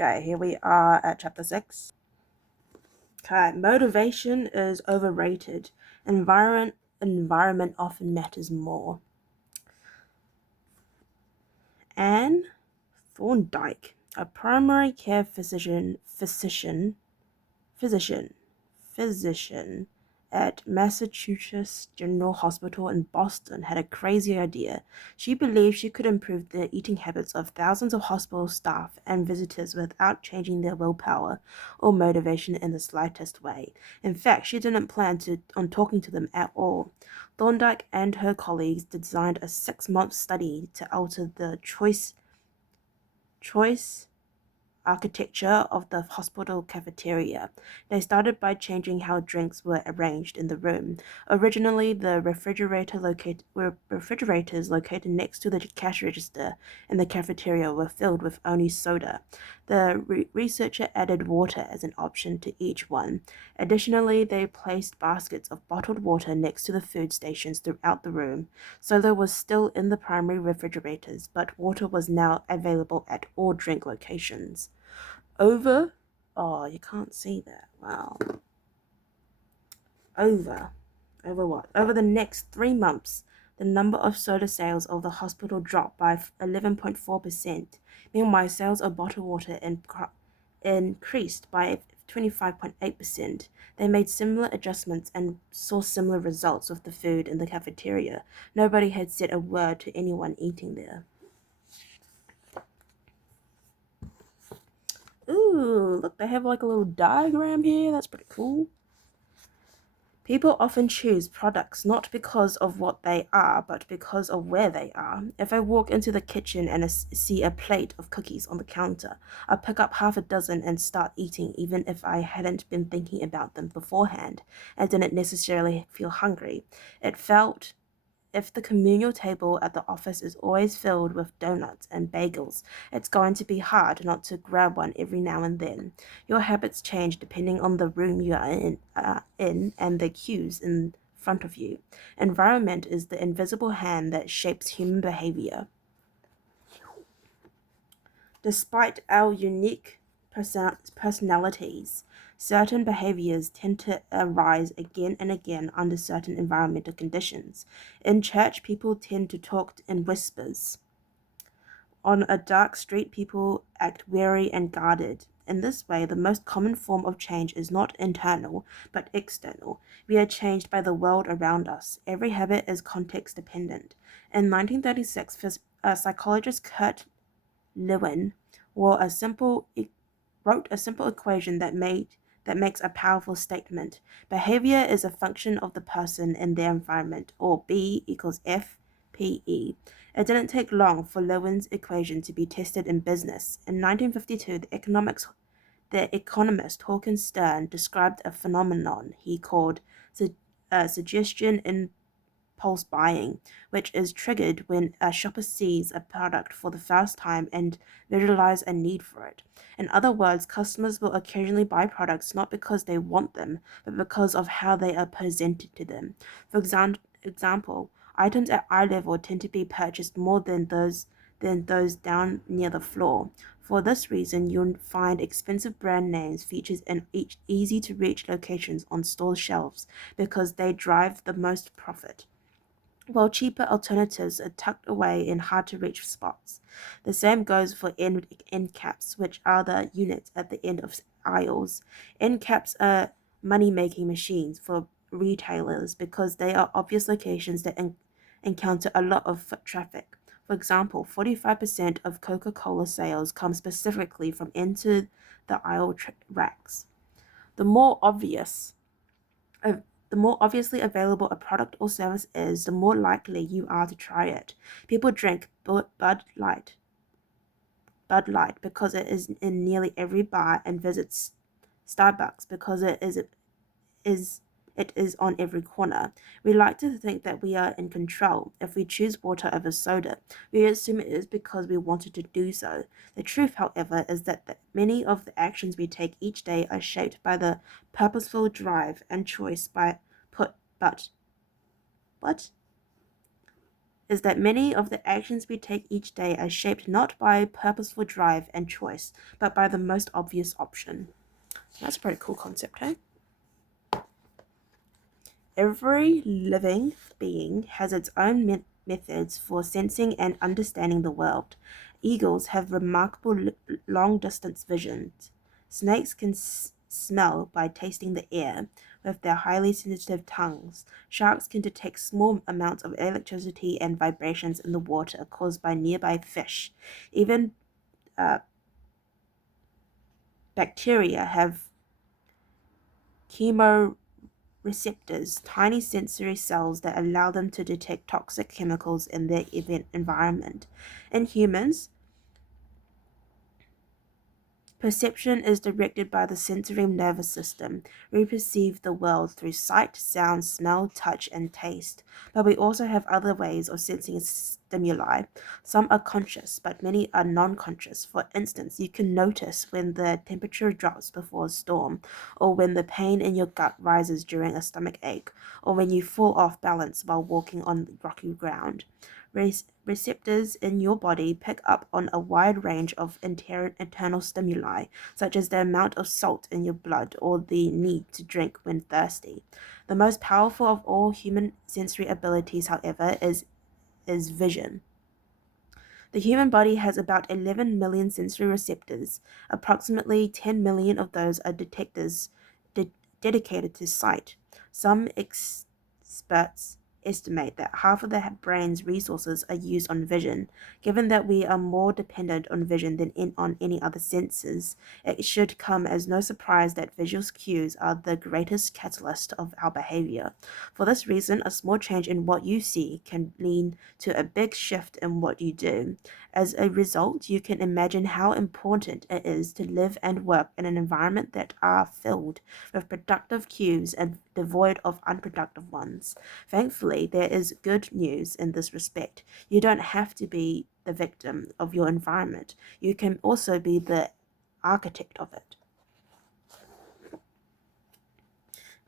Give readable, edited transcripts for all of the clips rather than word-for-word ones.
Okay, here we are at chapter 6. Okay, motivation is overrated. Environment often matters more. Anne Thorndike, a primary care physician at Massachusetts General Hospital in Boston, had a crazy idea. She believed she could improve the eating habits of thousands of hospital staff and visitors without changing their willpower or motivation in the slightest way. In fact, she didn't plan on talking to them at all. Thorndike and her colleagues designed a 6-month study to alter the choice architecture of the hospital cafeteria. They started by changing how drinks were arranged in the room. Originally, the refrigerators located next to the cash register in the cafeteria were filled with only soda. The researcher added water as an option to each one. Additionally, they placed baskets of bottled water next to the food stations throughout the room. Soda was still in the primary refrigerators, but water was now available at all drink locations. You can't see that. Wow. Over what? Over the next 3 months, the number of soda sales of the hospital dropped by 11.4%. Meanwhile, sales of bottled water increased by 25.8%. They made similar adjustments and saw similar results with the food in the cafeteria. Nobody had said a word to anyone eating there. Ooh, look, they have like a little diagram here. That's pretty cool. People often choose products not because of what they are, but because of where they are. If I walk into the kitchen and see a plate of cookies on the counter, I'll pick up half a dozen and start eating, even if I hadn't been thinking about them beforehand and didn't necessarily feel hungry. It felt If the communal table at the office is always filled with donuts and bagels, it's going to be hard not to grab one every now and then. Your habits change depending on the room you are in and the cues in front of you. Environment is the invisible hand that shapes human behavior. Despite our unique personalities, certain behaviors tend to arise again and again under certain environmental conditions. In church, people tend to talk in whispers. On a dark street, people act wary and guarded. In this way, the most common form of change is not internal, but external. We are changed by the world around us. Every habit is context dependent. In 1936, psychologist Kurt Lewin wrote a simple equation that makes a powerful statement. Behavior is a function of the person and their environment, or B equals FPE. It didn't take long for Lewin's equation to be tested in business. In 1952, the economist Hawkins Stern described a phenomenon he called suggestion impulse buying, which is triggered when a shopper sees a product for the first time and visualizes a need for it. In other words, customers will occasionally buy products not because they want them, but because of how they are presented to them. For example, items at eye level tend to be purchased more than those down near the floor. For this reason, you'll find expensive brand names featured in easy-to-reach locations on store shelves because they drive the most profit, while cheaper alternatives are tucked away in hard-to-reach spots. The same goes for end caps, which are the units at the end of aisles. End caps are money-making machines for retailers because they are obvious locations that encounter a lot of foot traffic. For example, 45% of Coca-Cola sales come specifically from into the aisle racks. The more obvious the more obviously available a product or service is, the more likely you are to try it. People drink Bud Light because it is in nearly every bar, and visits Starbucks because it is on every corner. We like to think that we are in control. If we choose water over soda, we assume it is because we wanted to do so. The truth, however, is that many of the actions we take each day are shaped by the purposeful drive and choice by put but what is that many of the actions we take each day are shaped not by purposeful drive and choice, but by the most obvious option. That's a pretty cool concept, hey? Every living being has its own methods for sensing and understanding the world. Eagles have remarkable long distance vision. Snakes can smell by tasting the air with their highly sensitive tongues. Sharks can detect small amounts of electricity and vibrations in the water caused by nearby fish. Even uh, bacteria have chemoreceptors, tiny sensory cells that allow them to detect toxic chemicals in their environment. In humans, perception is directed by the sensory nervous system. We perceive the world through sight, sound, smell, touch, and taste. But we also have other ways of sensing stimuli. Some are conscious, but many are non-conscious. For instance, you can notice when the temperature drops before a storm, or when the pain in your gut rises during a stomach ache, or when you fall off balance while walking on rocky ground. Receptors in your body pick up on a wide range of internal stimuli, such as the amount of salt in your blood or the need to drink when thirsty. The most powerful of all human sensory abilities, however, is vision. The human body has about 11 million sensory receptors. Approximately 10 million of those are detectors dedicated to sight. Some experts estimate that half of the brain's resources are used on vision. Given that we are more dependent on vision than on any other senses, it should come as no surprise that visual cues are the greatest catalyst of our behavior. For this reason, a small change in what you see can lead to a big shift in what you do. As a result, you can imagine how important it is to live and work in an environment that are filled with productive cues and devoid of unproductive ones. Thankfully, there is good news in this respect. You don't have to be the victim of your environment. You can also be the architect of it.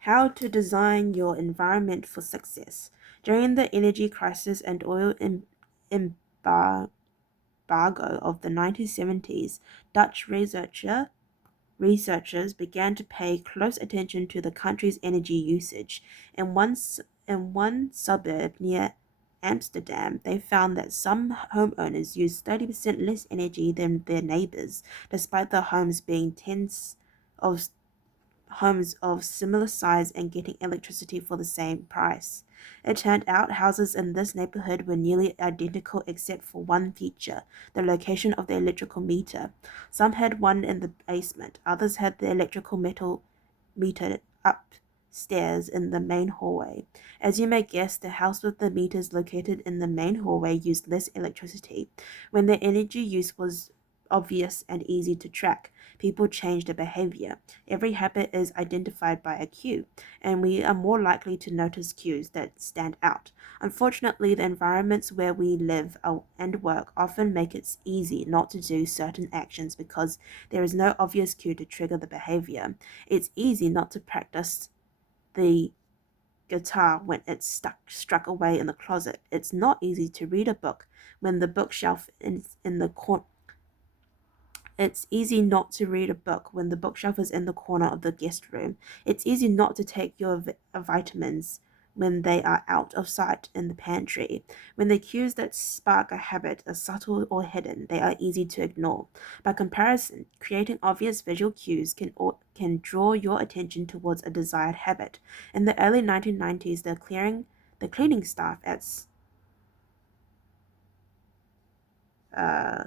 How to design your environment for success. During the energy crisis and oil embargo of the 1970s, Dutch researchers began to pay close attention to the country's energy usage. In one suburb near Amsterdam, they found that some homeowners used 30% less energy than their neighbors, despite the homes being tens of homes of similar size and getting electricity for the same price. It turned out houses in this neighborhood were nearly identical except for one feature, the location of the electrical meter. Some had one in the basement, others had the electrical meter upstairs in the main hallway. As you may guess, the house with the meters located in the main hallway used less electricity. When their energy use was obvious and easy to track, people changed their behavior. Every habit is identified by a cue, and we are more likely to notice cues that stand out. Unfortunately, the environments where we live and work often make it easy not to do certain actions because there is no obvious cue to trigger the behavior. It's easy not to practice the guitar when it's struck away in the closet. It's not easy to read a book when the bookshelf is in the corner. It's easy not to read a book when the bookshelf is in the corner of the guest room. It's easy not to take your vitamins when they are out of sight in the pantry. When the cues that spark a habit are subtle or hidden, they are easy to ignore. By comparison, creating obvious visual cues can draw your attention towards a desired habit. In the early 1990s, the cleaning staff at uh,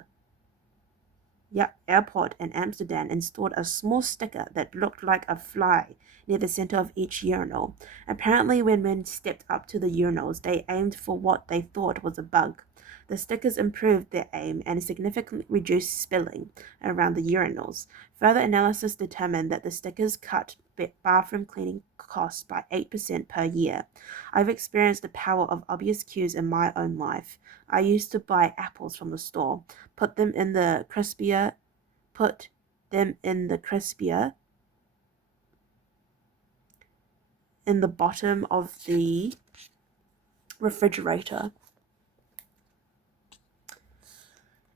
airport in Amsterdam installed a small sticker that looked like a fly near the center of each urinal. Apparently, when men stepped up to the urinals, they aimed for what they thought was a bug. The stickers improved their aim and significantly reduced spilling around the urinals. Further analysis determined that the stickers cut bathroom cleaning costs by 8% per year. I've experienced the power of obvious cues in my own life. I used to buy apples from the store, put them in the put them in the crispier in the bottom of the refrigerator.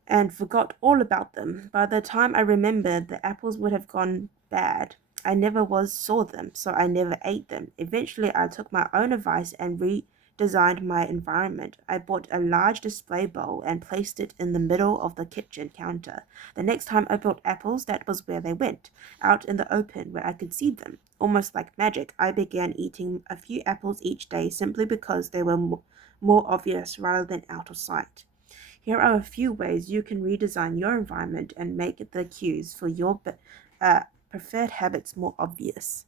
and forgot all about them. By the time I remembered, the apples would have gone bad. I never was saw them, so I never ate them. Eventually, I took my own advice and redesigned my environment. I bought a large display bowl and placed it in the middle of the kitchen counter. The next time I bought apples, that was where they went, out in the open where I could see them. Almost like magic, I began eating a few apples each day simply because they were more obvious rather than out of sight. Here are a few ways you can redesign your environment and make the cues for your preferred habits more obvious.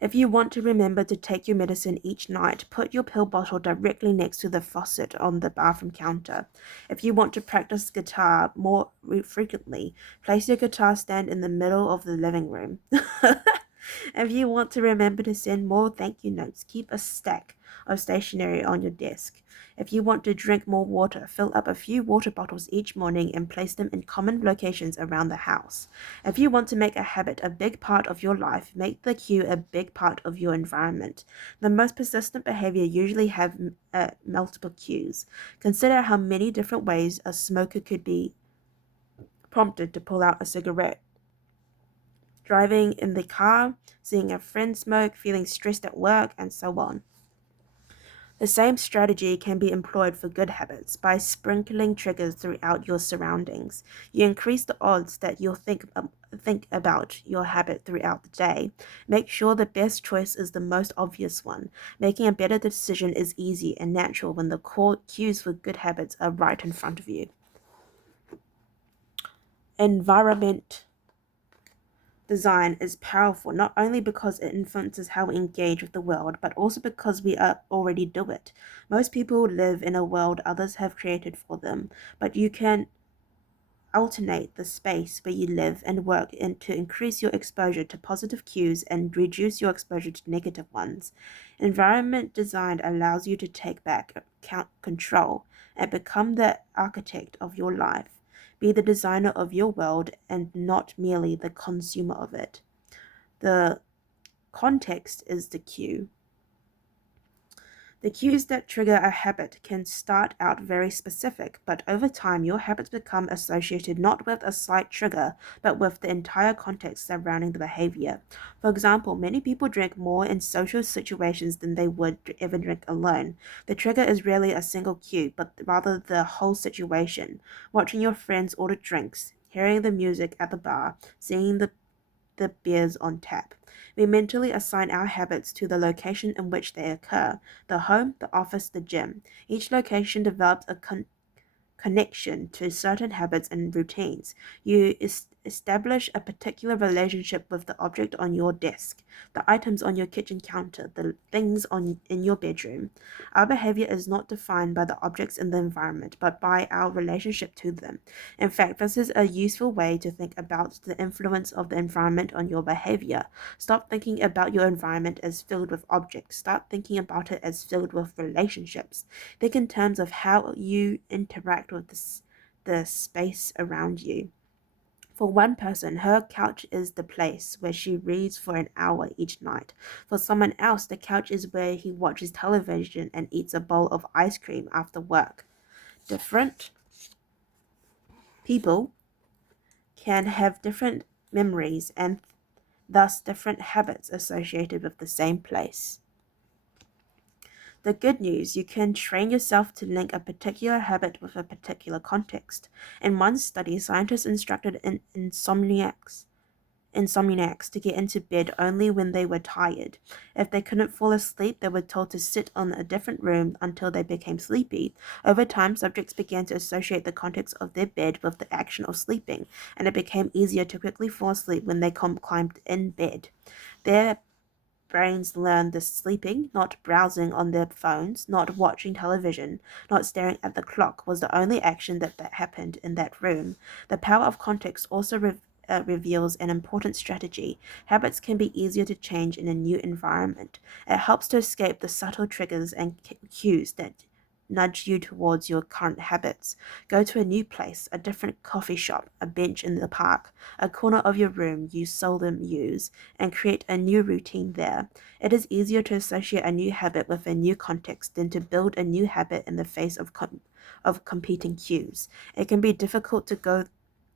If you want to remember to take your medicine each night, put your pill bottle directly next to the faucet on the bathroom counter. If you want to practice guitar more frequently, place your guitar stand in the middle of the living room. If you want to remember to send more thank you notes, keep a stack of stationery on your desk. If you want to drink more water, fill up a few water bottles each morning and place them in common locations around the house. If you want to make a habit a big part of your life, make the cue a big part of your environment. The most persistent behavior usually have multiple cues. Consider how many different ways a smoker could be prompted to pull out a cigarette. Driving in the car, seeing a friend smoke, feeling stressed at work, and so on. The same strategy can be employed for good habits by sprinkling triggers throughout your surroundings. You increase the odds that you'll think about your habit throughout the day. Make sure the best choice is the most obvious one. Making a better decision is easy and natural when the core cues for good habits are right in front of you. Environment design is powerful not only because it influences how we engage with the world, but also because we already do it. Most people live in a world others have created for them, but you can alternate the space where you live and work and to increase your exposure to positive cues and reduce your exposure to negative ones. Environment design allows you to take back control and become the architect of your life. Be the designer of your world and not merely the consumer of it. The context is the cue. The cues that trigger a habit can start out very specific, but over time your habits become associated not with a slight trigger, but with the entire context surrounding the behavior. For example, many people drink more in social situations than they would ever drink alone. The trigger is rarely a single cue, but rather the whole situation. Watching your friends order drinks, hearing the music at the bar, seeing the beers on tap. We mentally assign our habits to the location in which they occur: the home, the office, the gym. Each location develops a connection to certain habits and routines. You establish a particular relationship with the object on your desk, the items on your kitchen counter, the things in your bedroom. Our behavior is not defined by the objects in the environment, but by our relationship to them. In fact, this is a useful way to think about the influence of the environment on your behavior. Stop thinking about your environment as filled with objects. Start thinking about it as filled with relationships. Think in terms of how you interact with the space around you. For one person, her couch is the place where she reads for an hour each night. For someone else, the couch is where he watches television and eats a bowl of ice cream after work. Different people can have different memories and thus different habits associated with the same place. The good news, you can train yourself to link a particular habit with a particular context. In one study, scientists instructed insomniacs to get into bed only when they were tired. If they couldn't fall asleep, they were told to sit in a different room until they became sleepy. Over time, subjects began to associate the context of their bed with the action of sleeping, and it became easier to quickly fall asleep when they climbed in bed. Their brains learn this sleeping, not browsing on their phones, not watching television, not staring at the clock, was the only action that happened in that room. The power of context also reveals an important strategy. Habits can be easier to change in a new environment. It helps to escape the subtle triggers and cues that nudge you towards your current habits. Go to a new place, a different coffee shop, a bench in the park, a corner of your room you seldom use, and create a new routine there. It is easier to associate a new habit with a new context than to build a new habit in the face of competing cues. It can be difficult to go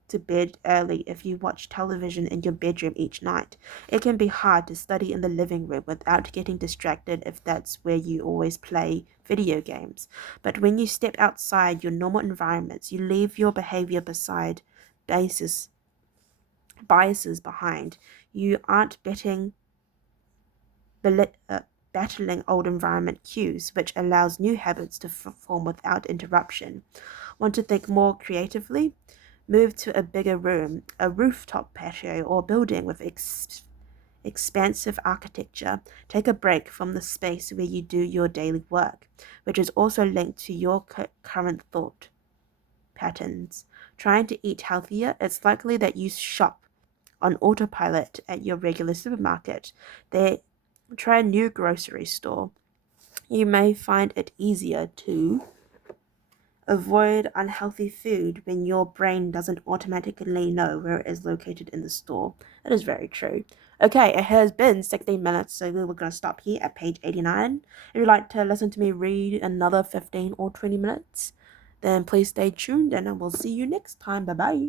to bed early if you watch television in your bedroom each night. It can be hard to study in the living room without getting distracted if that's where you always play video games. But when you step outside your normal environments, you leave your behavior beside basis biases behind. You aren't battling old environment cues, which allows new habits to form without interruption. Want to think more creatively? Move to a bigger room, a rooftop patio, or building with expansive architecture. Take a break from the space where you do your daily work, which is also linked to your current thought patterns. Trying to eat healthier, it's likely that you shop on autopilot at your regular supermarket. Try a new grocery store. You may find it easier to avoid unhealthy food when your brain doesn't automatically know where it is located in the store. That is very true. Okay, it has been 16 minutes, so we're going to stop here at page 89. If you'd like to listen to me read another 15 or 20 minutes, then please stay tuned and I will see you next time. Bye bye.